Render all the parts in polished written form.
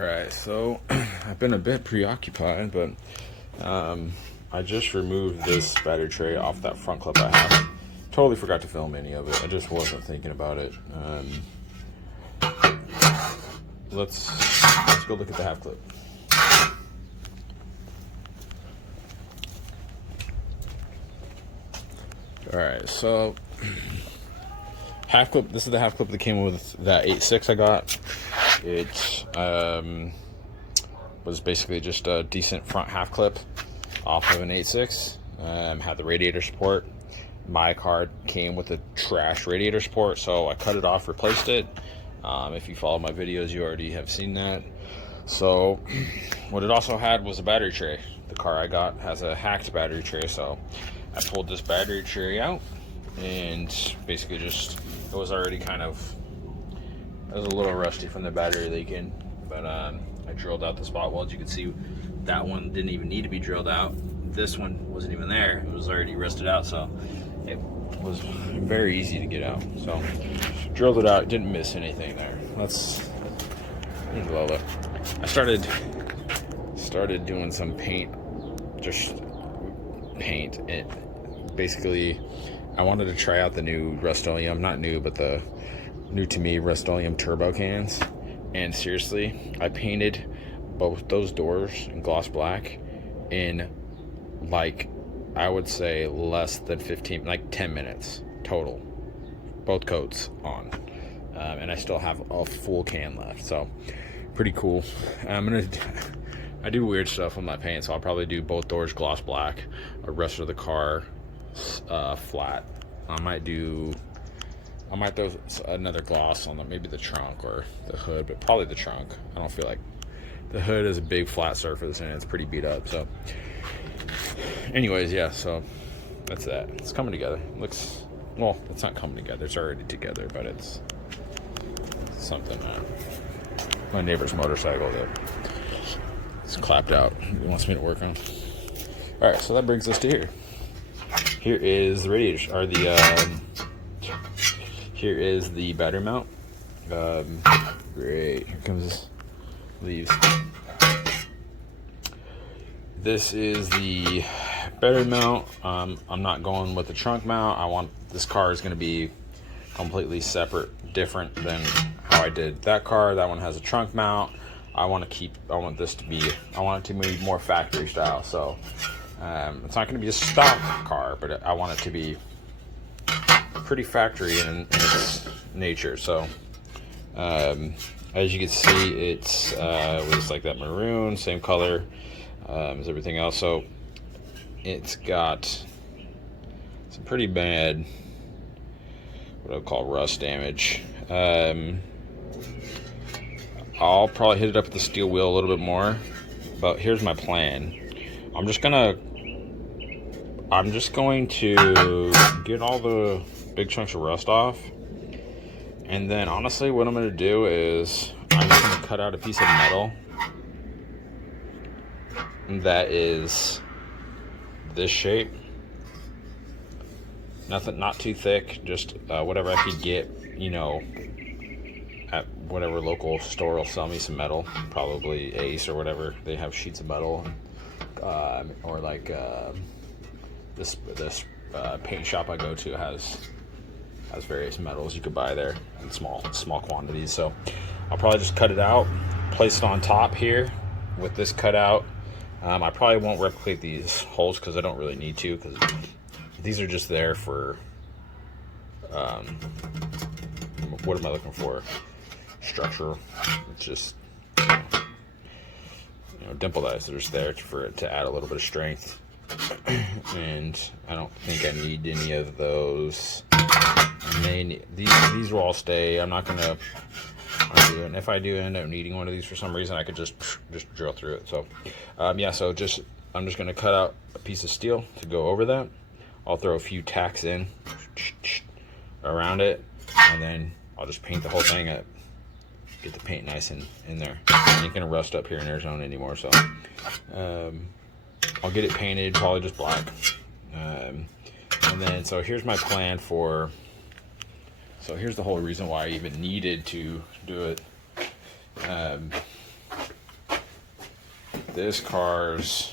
Alright, so I've been a bit preoccupied, but I just removed this battery tray off that front clip I have. Totally forgot to film any of it. I just wasn't thinking about it. Let's go look at the half clip. Alright, so half clip. This is the half clip that came with that 86 I got. It was basically just a decent front half clip off of an 86. Had the radiator support. My card came with a trash radiator support, so I cut it off, replaced it. If you follow my videos, you already have seen that. So what it also had was a battery tray. The car I got has a hacked battery tray, so I pulled this battery tray out and basically just, it was already kind of, it was a little rusty from the battery leaking, but I drilled out the spot welds. You can see that one didn't even need to be drilled out. This one wasn't even there. It was already rusted out, so it was very easy to get out. So drilled it out, didn't miss anything there. Let's look. I started doing some paint, just paint it. Basically, I wanted to try out the new Rust-Oleum, not new, but the new to me Rust-Oleum turbo cans. And seriously, I painted both those doors in gloss black in, like, I would say less than 15, like 10 minutes total, both coats on. And I still have a full can left, so pretty cool. I do weird stuff with my paint, so I'll probably do both doors gloss black, the rest of the car flat. I might throw another gloss on maybe the trunk or the hood, but probably the trunk. I don't feel like the hood is a big flat surface and it's pretty beat up. So anyways, yeah, so that's that. It's coming together. Looks, well, it's not coming together, it's already together, but it's something. My neighbor's motorcycle that it's clapped out, he wants me to work on. All right, so that brings us to here. Here is the radiator, or the here is the battery mount. Great, here comes leaves. This is the battery mount. I'm not going with the trunk mount. This car is going to be completely separate, different than how I did that car. That one has a trunk mount. I want it to be more factory style. So it's not going to be a stock car, but I want it to be pretty factory in its nature. So as you can see, it's was like that maroon, same color as everything else. So it's got some pretty bad, what I'll call rust damage. I'll probably hit it up with the steel wheel a little bit more, but here's my plan. I'm just going to get all the big chunks of rust off, and then honestly what I'm going to do is I'm just going to cut out a piece of metal that is this shape. Not too thick, just whatever I could get, you know, at whatever local store will sell me some metal, probably Ace or whatever. They have sheets of metal, or like this paint shop I go to has various metals you could buy there in small quantities. So I'll probably just cut it out, place it on top here with this cut out. I probably won't replicate these holes because I don't really need to, because these are just there for what am I looking for? Structure. It's just, you know, dimple eyes. They're just there for it to add a little bit of strength. And I don't think I need any of those. And these will all stay. I'm not gonna undo it. And if I do end up needing one of these for some reason, I could just drill through it. So yeah, so I'm just gonna cut out a piece of steel to go over that. I'll throw a few tacks in around it, and then I'll just paint the whole thing up. Get the paint nice in there. It ain't gonna rust up here in Arizona anymore, so I'll get it painted, probably just black. And then, so here's my plan for, so here's the whole reason why I even needed to do it. this car's,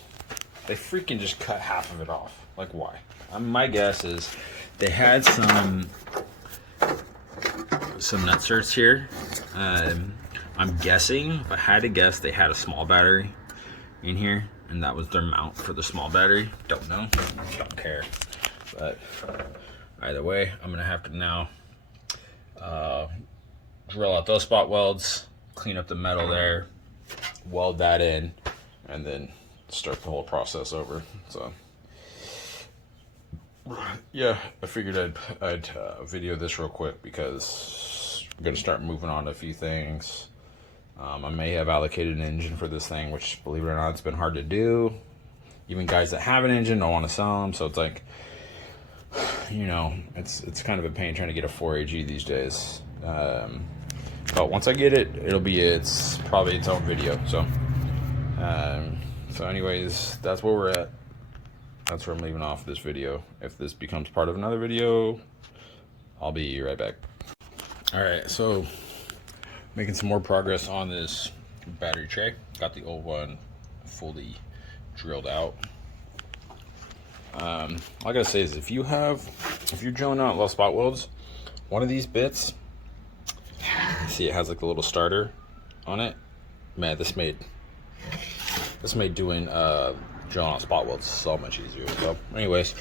they freaking just cut half of it off. Like, why? My guess is they had some nutserts here. I'm guessing, if I had to guess, they had a small battery in here, and that was their mount for the small battery. Don't know, don't care. But either way, I'm gonna have to now drill out those spot welds, clean up the metal there, weld that in, and then start the whole process over. So yeah, I figured I'd video this real quick because I'm gonna start moving on to a few things. I may have allocated an engine for this thing, which, believe it or not, it's been hard to do. Even guys that have an engine don't want to sell them, so it's like, you know, it's kind of a pain trying to get a 4AG these days. But once I get it, it's probably its own video. So anyways, that's where we're at. That's where I'm leaving off this video. If this becomes part of another video, I'll be right back. All right, so making some more progress on this battery tray. Got the old one fully drilled out. All I gotta say is if you're drilling out little spot welds, one of these bits, see it has like a little starter on it. Man, this made doing drilling out spot welds so much easier. So anyways,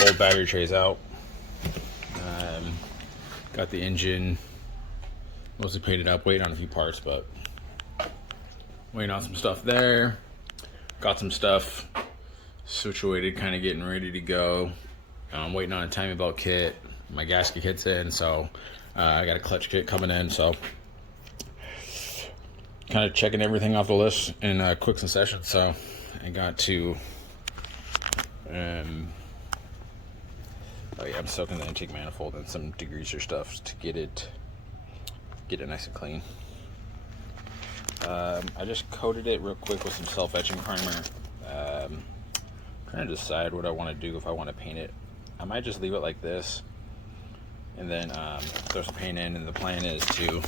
old battery trays out. Got the engine mostly painted up, waiting on a few parts, but waiting on some stuff there. Got some stuff situated, kind of getting ready to go. I'm waiting on a timing belt kit. My gasket kit's in, so I got a clutch kit coming in, so kind of checking everything off the list in a quick succession. So I got to oh yeah, I'm soaking the intake manifold and some degreaser stuff to get it nice and clean. I just coated it real quick with some self-etching primer. Trying to decide what I want to do, if I want to paint it. I might just leave it like this and then throw some paint in, and the plan is to,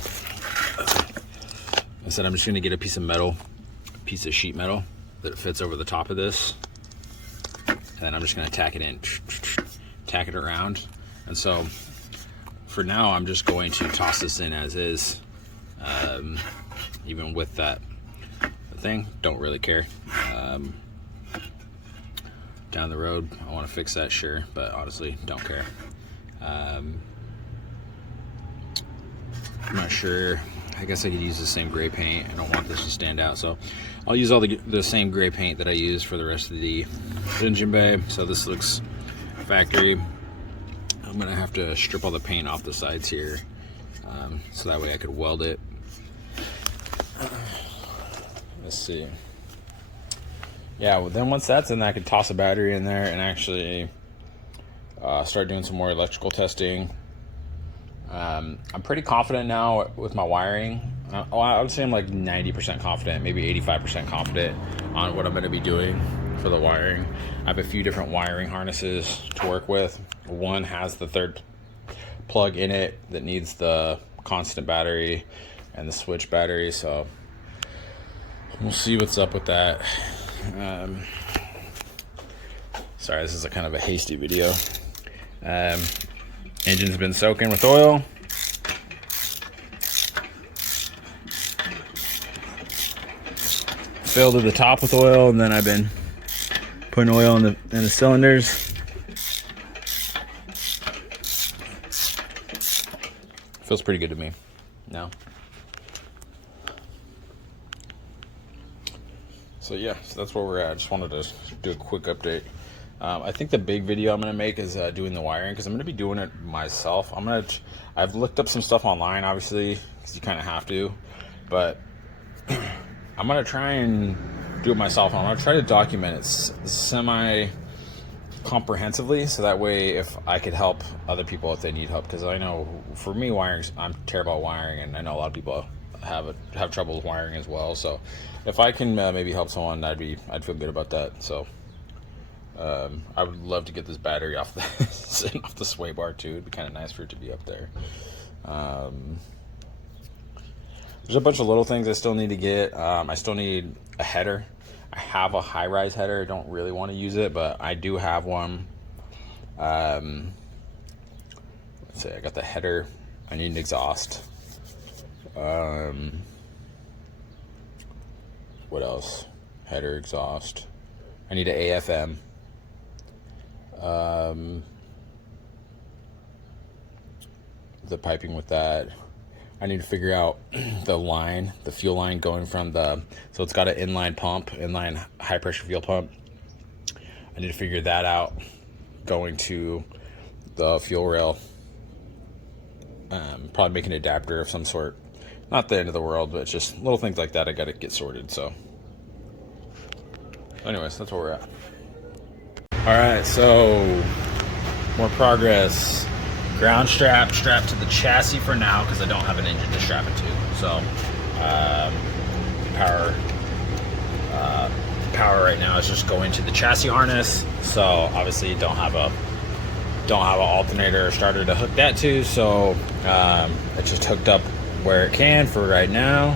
I said I'm just going to get a piece of sheet metal that fits over the top of this, and then I'm just going to tack it in, tack it around. And so for now I'm just going to toss this in as is, even with that thing. Don't really care. Down the road I want to fix that, sure, but honestly don't care. I'm not sure. I guess I could use the same gray paint. I don't want this to stand out, so I'll use all the same gray paint that I use for the rest of the engine bay. So this looks factory. I'm gonna have to strip all the paint off the sides here, so that way I could weld it. Let's see. Yeah, well, then once that's in, I could toss a battery in there and actually start doing some more electrical testing. I'm pretty confident now with my wiring. I would say I'm like 90% confident, maybe 85% confident on what I'm going to be doing for the wiring. I have a few different wiring harnesses to work with. One has the third plug in it that needs the constant battery and the switch battery, so we'll see what's up with that. Sorry, this is a kind of a hasty video. Engine's been soaking with oil. Filled to the top with oil, and then I've been putting oil in the cylinders. Feels pretty good to me now. So yeah, so that's where we're at. I just wanted to do a quick update. I think the big video I'm going to make is doing the wiring, because I'm going to be doing it myself. I've looked up some stuff online, obviously, because you kind of have to, but I'm going to try and do it myself. I'm going to try to document it semi-comprehensively, so that way if I could help other people if they need help, because I know for me, I'm terrible at wiring, and I know a lot of people have trouble with wiring as well. So if I can maybe help someone, I'd feel good about that. So I would love to get this battery off the sway bar too. It'd be kind of nice for it to be up there. There's a bunch of little things I still need to get. I still need a header. I have a high-rise header. I don't really want to use it, but I do have one. Let's see, I got the header. I need an exhaust. What else? Header, exhaust. I need an AFM. The piping with that. I need to figure out the line, the fuel line going from the, so it's got an inline pump, inline high pressure fuel pump. I need to figure that out going to the fuel rail. Probably make an adapter of some sort. Not the end of the world, but just little things like that I gotta get sorted. So anyways, that's where we're at. All right, so more progress. Ground strap strapped to the chassis for now because I don't have an engine to strap it to. So power right now is just going to the chassis harness. So obviously don't have an alternator or starter to hook that to. So it's just hooked up where it can for right now.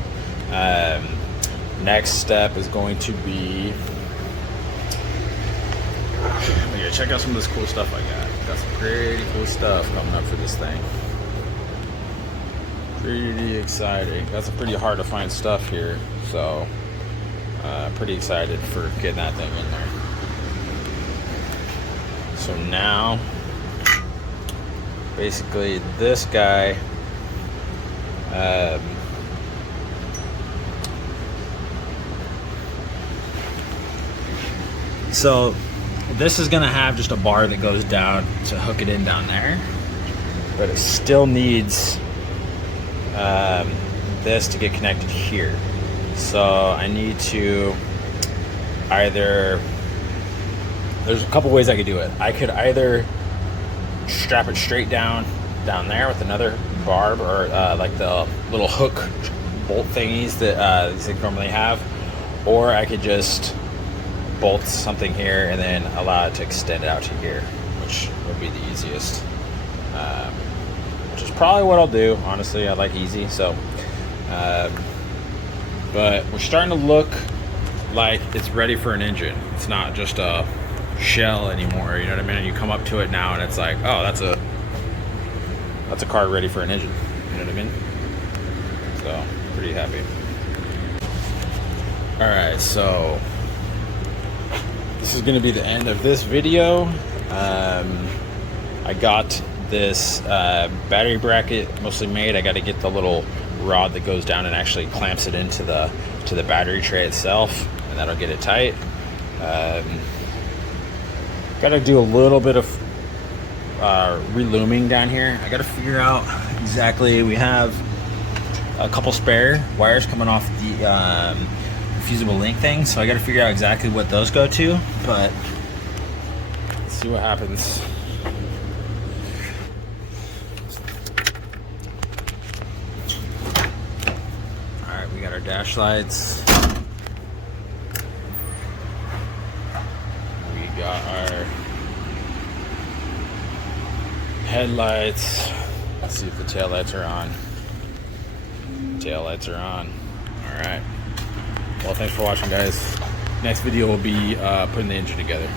Next step is going to be, yeah, check out some of this cool stuff I got. Got some pretty cool stuff coming up for this thing. Pretty exciting. Got some pretty hard to find stuff here, so pretty excited for getting that thing in there. So now, basically this guy, so this is gonna have just a bar that goes down to hook it in down there, but it still needs this to get connected here. So I need to either, there's a couple ways I could do it. I could either strap it straight down there with another barb, or like the little hook bolt thingies that these things normally have, or I could just bolt something here and then allow it to extend out to here, which would be the easiest, which is probably what I'll do. Honestly, I like easy. So but we're starting to look like it's ready for an engine. It's not just a shell anymore, you know what I mean? You come up to it now and it's like, oh, that's a car ready for an engine, you know what I mean? So pretty happy. All right, so this is going to be the end of this video. I got this battery bracket mostly made. I got to get the little rod that goes down and actually clamps it into the battery tray itself, and that'll get it tight. Got to do a little bit of relooming down here. I got to figure out exactly. We have a couple spare wires coming off the fusible link thing, so I got to figure out exactly what those go to, but let's see what happens. All right, we got our dash lights, we got our headlights. Let's see if the tail lights are on. Tail lights are on. All right. Well, thanks for watching, guys. Next video will be putting the engine together.